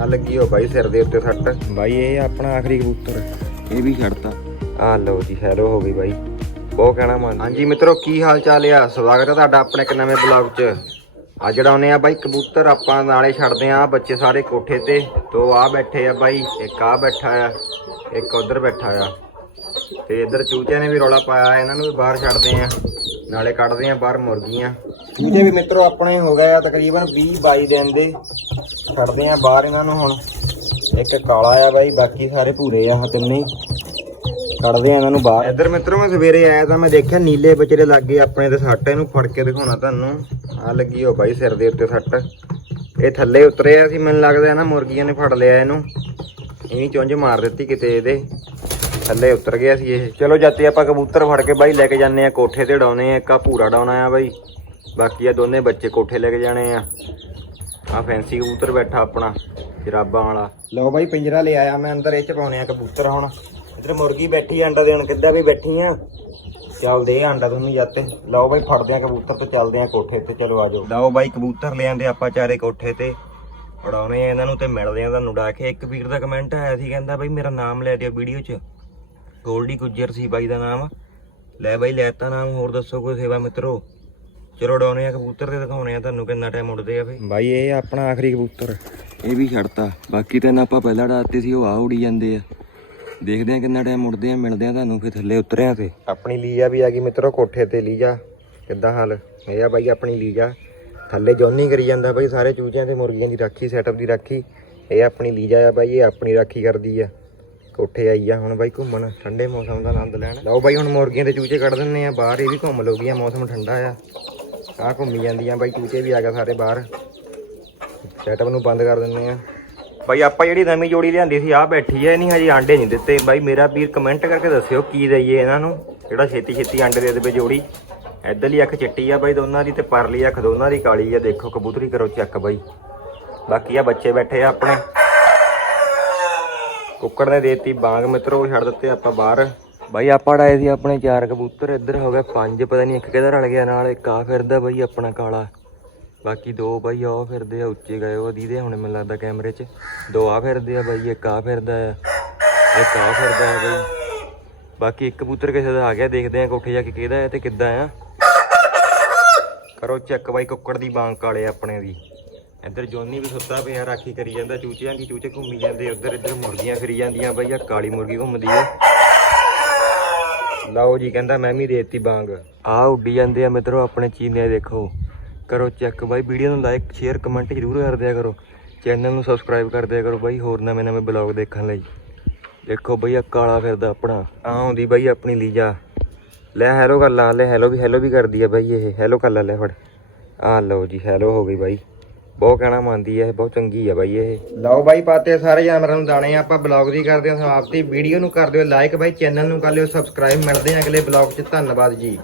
ਆ ਲੱਗੀ ਹੋ ਬਾਈ ਸਿਰ ਦੇ ਉੱਤੇ ਸੱਟ। ਬਾਈ ਇਹ ਆਪਣਾ ਆਖਰੀ ਕਬੂਤਰ। ਇਹ ਵੀ ਛੱਡਤਾ। ਆ ਲਓ ਜੀ ਹੈਲੋ ਹੋ ਗਈ ਬਾਈ। ਬਹੁਤ ਕਹਿਣਾ ਮੰਨ ਹਾਂਜੀ ਮਿੱਤਰੋ ਕੀ ਹਾਲ ਚਾਲ ਆ? ਸਵਾਗਤ ਹੈ ਤੁਹਾਡਾ ਆਪਣੇ ਇੱਕ ਨਵੇਂ ਬਲੌਗ 'ਚ। ਅੱਜ ਜਿਹੜਾ ਆ ਬਾਈ ਕਬੂਤਰ ਆਪਾਂ ਨਾਲੇ ਛੱਡਦੇ ਆ ਬੱਚੇ ਸਾਰੇ ਕੋਠੇ ਤੇ। ਤੋਂ ਆ ਬੈਠੇ ਆ ਬਾਈ ਇੱਕ ਆ ਬੈਠਾ ਆ ਇੱਕ ਉਧਰ ਬੈਠਾ ਆ। ਤੇ ਇੱਧਰ ਚੂਚਿਆਂ ਨੇ ਵੀ ਰੌਲਾ ਪਾਇਆ ਇਹਨਾਂ ਨੂੰ ਵੀ ਬਾਹਰ ਛੱਡਦੇ ਆ। ਨਾਲੇ ਕੱਢਦੇ ਆ ਬਾਹਰ ਮੁਰਗੀਆਂ। ਚੂਚੇ ਵੀ ਮਿੱਤਰੋ, ਆਪਣੇ ਹੋ ਗਏ ਆ ਤਕਰੀਬਨ 20 22 ਦਿਨ ਦੇ। ਛੱਡਦੇ ਆ ਬਾਹਰ ਇਹਨਾਂ ਨੂੰ ਹੁਣ। ਇੱਕ ਕਾਲਾ ਆ ਬਾਈ, ਬਾਕੀ ਸਾਰੇ ਭੂਰੇ ਆ ਤਿੰਨੇ ਹੀ। ਕੱਢਦੇ ਆ ਇਹਨਾਂ ਨੂੰ ਬਾਹਰ। ਇੱਧਰ ਮਿੱਤਰੋ, ਮੈਂ ਸਵੇਰੇ ਆਇਆ ਤਾਂ ਮੈਂ ਦੇਖਿਆ ਨੀਲੇ ਵਿਚਰੇ ਲੱਗੇ ਆਪਣੇ ਤੇ ਸੱਟ, ਇਹਨੂੰ ਫੜ ਕੇ ਦਿਖਾਉਣਾ ਤੁਹਾਨੂੰ। ਆ ਲੱਗੀ ਹੋ ਬਾਈ ਸਿਰ ਦੇ ਉੱਤੇ ਸੱਟ। ਇਹ ਥੱਲੇ ਉਤਰਿਆ ਸੀ, ਮੈਨੂੰ ਲੱਗਦਾ ਨਾ ਮੁਰਗੀਆਂ ਨੇ ਫੜ ਲਿਆ ਇਹਨੂੰ। ਇਹਨੀ ਚੁੰਝ ਮਾਰ ਦਿੱਤੀ ਕਿਤੇ ਇਹਦੇ। ਥੱਲੇ ਉਤਰ ਗਿਆ ਸੀ ਇਹ। ਚਲੋ ਜਾਤੇ ਆਪਾਂ ਕਬੂਤਰ ਫੜ ਕੇ ਬਾਈ ਲੈ ਕੇ ਜਾਂਦੇ ਆ ਕੋਠੇ ਤੇ ਡਾਉਨੇ ਆ, ਇੱਕ ਆ ਭੂਰਾ ਡਾਉਣਾ ਆ ਬਾਈ। ਬਾਕੀ ਆ ਦੋਨੇ ਬੱਚੇ ਕੋਠੇ ਲੈ ਕੇ ਜਾਣੇ ਆ। ਆ ਫੈਂਸੀ ਕਬੂਤਰ ਬੈਠਾ ਆਪਣਾ ਜਰਾਬਾਂ ਵਾਲਾ। ਲਓ ਬਾਈ ਪਿੰਜਰਾ ਲੈ ਆਇਆ ਮੈਂ ਅੰਦਰ ਇਹ ਚ ਪਾਉਣੇ ਆ ਕਬੂਤਰ ਹੁਣ। ਇਧਰ ਮੁਰਗੀ ਬੈਠੀ ਅੰਡਾ ਦੇਣ ਕਿੱਦਾਂ ਵੀ ਬੈਠੀ ਆ। ਚੱਲਦੇ ਆ ਅੰਡਾ ਤੁਹਾਨੂੰ ਜਾਤੇ। ਲਓ ਬਾਈ ਫੜਦੇ ਆ ਕਬੂਤਰ ਤੇ ਚੱਲਦੇ ਆ ਕੋਠੇ ਤੇ ਚਲੋ ਆਜੋ ਲਓ ਬਾਈ ਕਬੂਤਰ ਲੈ ਆਂਦੇ ਆਪਾਂ ਚਾਰੇ ਕੋਠੇ ਤੇ। ਫੜਾਉਣੇ ਆ ਇਹਨਾਂ ਨੂੰ ਤੇ ਮਿਲਦੇ ਆ ਤੁਹਾਨੂੰ ਉਡਾ ਕੇ। ਇੱਕ ਵੀਰ ਦਾ ਕਮੈਂਟ ਆਇਆ ਸੀ ਕਹਿੰਦਾ ਬਾਈ ਮੇਰਾ ਨਾਮ ਲੈ ਦਿਓ ਵੀਡੀਓ 'ਚ। ਗੋਲਡੀ ਗੁੱਜਰ ਸੀ ਬਾਈ ਦਾ ਨਾਮ। ਲੈ ਬਾਈ ਲੈਤਾ ਨਾਮ ਹੋਰ ਦੱਸੋ ਕੋਈ ਸੇਵਾ ਮਿੱਤਰੋ। ਚਲੋ ਉਡਾਉਣੇ ਆ ਕਬੂਤਰ ਤੇ ਦਿਖਾਉਣੇ ਆ ਤੁਹਾਨੂੰ ਕਿੰਨਾ ਟਾਈਮ ਉੱਡਦੇ ਆ ਫੇ ਬਾਈ ਇਹ ਆਪਣਾ ਆਖਰੀ ਕਬੂਤਰ। ਇਹ ਵੀ ਛੱਡਤਾ। ਬਾਕੀ ਤਿੰਨ ਆਪਾਂ ਪਹਿਲਾਂ ਡਾਤੇ ਸੀ ਉਹ ਆ ਉੜੀ ਜਾਂਦੇ ਆ। ਦੇਖਦੇ ਆ ਕਿੰਨਾ ਟਾਈਮ ਉੜਦੇ ਆ ਮਿਲਦੇ ਆ ਤੁਹਾਨੂੰ ਫਿਰ ਥੱਲੇ ਉਤਰਿਆ ਤੇ। ਆਪਣੀ ਲੀਜਾ ਵੀ ਆ ਗਈ ਮਿੱਤਰੋ ਕੋਠੇ ਤੇ ਲੀਜਾ। ਕਿੱਦਾਂ ਹਾਲ? ਇਹ ਆ ਬਾਈ ਆਪਣੀ ਲੀਜਾ। ਥੱਲੇ ਜੋਨੀ ਕਰੀ ਜਾਂਦਾ ਬਾਈ ਸਾਰੇ ਚੂਚਿਆਂ ਤੇ ਮੁਰਗੀਆਂ ਦੀ ਰਾਖੀ ਸੈਟਅਪ ਦੀ ਰਾਖੀ। ਇਹ ਆਪਣੀ ਲੀਜਾ ਆ ਬਾਈ ਇਹ ਆਪਣੀ ਰਾਖੀ ਕਰਦੀ ਆ। ਕੋਠੇ ਆਈ ਆ ਹੁਣ ਬਾਈ ਘੁੰਮਣ ਠੰਡੇ ਮੌਸਮ ਦਾ ਆਨੰਦ ਲੈਣ। ਲਓ ਬਾਈ ਹੁਣ ਮੁਰਗੀਆਂ ਤੇ ਚੂਚੇ ਕੱਢ ਦਿੰਨੇ ਆ ਬਾਹਰ ਇਹ ਵੀ ਘੁੰਮ ਲਊਗੀਆਂ ਮੌਸਮ ਠੰਡਾ ਆ। ਆ ਘੁੰਮੀ ਜਾਂਦੀਆਂ ਬਾਈ ਚੂਚੇ ਵੀ ਆ ਗਏ ਸਾਰੇ ਬਾਹਰ। ਸੈਟਅਪ ਨੂੰ ਬੰਦ ਕਰ ਦਿੰਦੇ ਆ। ਬਾਈ, ਆਪਾਂ ਜਿਹੜੀ ਨਵੀਂ ਜੋੜੀ ਲਿਆਂਦੀ ਸੀ ਆ ਬੈਠੀ ਐ ਨਹੀਂ ਹਜੇ ਆਂਡੇ ਨਹੀਂ ਦਿੱਤੇ। ਬਾਈ, ਮੇਰਾ ਵੀਰ ਕਮੈਂਟ ਕਰਕੇ ਦੱਸਿਓ, ਕੀ ਦਈਏ ਇਹਨਾਂ ਨੂੰ? ਜਿਹੜਾ ਛੇਤੀ ਛੇਤੀ ਆਂਡੇ ਦੇ ਦੇਵੇ ਜੋੜੀ। ਇੱਧਰਲੀ ਅੱਖ ਚਿੱਟੀ ਆ ਬਾਈ, ਦੋਨਾਂ ਦੀ ਤੇ ਪਰਲੀ ਅੱਖ, ਦੋਨਾਂ ਦੀ ਕਾਲੀ ਆ। ਦੇਖੋ, ਕਬੂਤਰੀ ਕਰੋ ਚੱਕ ਬਾਈ। ਬਾਕੀ ਆ ਬੱਚੇ ਬੈਠੇ ਆ ਆਪਣੇ। ਕੁੱਕੜ ਨੇ ਦੇਤੀ ਬਾਂਗ ਮਿੱਤਰੋ ਛੱਡ ਦਿੱਤੇ ਆਪਾਂ ਬਾਹਰ। ਬਾਈ ਆਪਾਂ ਡਾਏ ਸੀ ਆਪਣੇ ਚਾਰ ਕਬੂਤਰ, ਇੱਧਰ ਹੋ ਗਿਆ ਪੰਜ, ਪਤਾ ਨਹੀਂ ਇੱਕ ਕਿਹਦਾ ਰਲ ਗਿਆ ਨਾਲ, ਇੱਕ ਆ ਫਿਰਦਾ ਬਾਈ ਆਪਣਾ ਕਾਲਾ। ਬਾਕੀ ਦੋ ਬਾਈ ਆ ਫਿਰਦੇ ਆ, ਉੱਚੇ ਗਏ ਉਹ ਦੀਦੇ ਹੁਣ ਮੈਨੂੰ ਲੱਗਦਾ ਕੈਮਰੇ 'ਚ। ਦੋ ਆ ਫਿਰਦੇ ਆ ਬਾਈ, ਇੱਕ ਆ ਫਿਰਦਾ ਆ, ਇੱਕ ਆ ਫਿਰਦਾ ਆ ਬਾਈ। ਬਾਕੀ ਇੱਕ ਕਬੂਤਰ ਕਿਸੇ ਦਾ ਆ ਗਿਆ, ਦੇਖਦੇ ਆ ਕੋਠੇ ਜਾ ਕੇ ਕਿਹਦਾ ਹੈ ਤੇ ਕਿੱਦਾਂ ਆ। ਕਰੋ ਚੈੱਕ ਬਾਈ ਕੁੱਕੜ ਦੀ ਬਾਂਗ ਕਾਲੇ ਆਪਣੇ ਦੀ। ਇੱਧਰ ਜੋਨੀ ਵੀ ਸੁੱਤਾ ਪਿਆ, ਰਾਖੀ ਕਰੀ ਜਾਂਦਾ, ਚੂਚਿਆਂ ਦੀ ਚੂਚੇ ਘੁੰਮੀ ਜਾਂਦੇ ਉੱਧਰ ਇੱਧਰ ਮੁਰਗੀਆਂ ਫਿਰੀ ਜਾਂਦੀਆਂ, ਬਾਈ ਆ ਕਾਲੀ ਮੁਰਗੀ ਘੁੰਮਦੀ ਆ। ਲਓ ਜੀ, ਕਹਿੰਦਾ ਮੈਂ ਵੀ ਦੇਤੀ ਬਾਂਗ। ਆ ਉੱਡੀ ਜਾਂਦੇ ਆ ਮਿੱਤਰੋ, ਆਪਣੇ ਚੀਨੇ ਦੇਖੋ। ਕਰੋ ਚੈੱਕ ਬਾਈ ਵੀਡੀਓ ਨੂੰ ਲਾਈਕ ਸ਼ੇਅਰ ਕਮੈਂਟ ਜ਼ਰੂਰ ਕਰ ਦਿਆ ਕਰੋ। ਚੈਨਲ ਨੂੰ ਸਬਸਕ੍ਰਾਈਬ ਕਰ ਦਿਆ ਕਰੋ ਬਾਈ, ਹੋਰ ਨਵੇਂ ਨਵੇਂ ਬਲੌਗ ਦੇਖਣ ਲਈ। ਦੇਖੋ ਬਈ ਆ ਕਾਲਾ ਫਿਰਦਾ ਆਪਣਾ। ਆ ਆਉਂਦੀ ਬਾਈ ਆਪਣੀ ਲੀਜਾ। ਲੈ ਹੈਲੋ ਕਰ ਲਾ। ਲੈ ਹੈਲੋ ਵੀ ਹੈਲੋ ਵੀ ਕਰਦੀ ਆ ਬਾਈ ਇਹ। ਹੈਲੋ ਕਰ ਲਾ, ਲੈ ਫੜ। ਆ ਲਓ ਜੀ ਹੈਲੋ ਹੋ ਗਈ ਬਾਈ। ਬਹੁਤ ਕਹਿਣਾ ਮੰਨਦੀ ਹੈ ਇਹ ਬਹੁਤ ਚੰਗੀ ਆ ਬਾਈ ਇਹ। ਲਓ ਬਾਈ, ਪਾਤੇ ਸਾਰੇ ਜਾਨਵਰਾਂ ਨੂੰ ਦਾਣੇ, ਆਪਾਂ ਬਲੌਗ ਦੀ ਕਰਦੇ ਹਾਂ ਸਮਾਪਤੀ। ਵੀਡੀਓ ਨੂੰ ਕਰ ਦਿਓ ਲਾਈਕ ਬਾਈ, ਚੈਨਲ ਨੂੰ ਕਰ ਲਿਓ ਸਬਸਕ੍ਰਾਈਬ। ਮਿਲਦੇ ਹਾਂ ਅਗਲੇ ਬਲੌਗ 'ਚ। ਧੰਨਵਾਦ ਜੀ।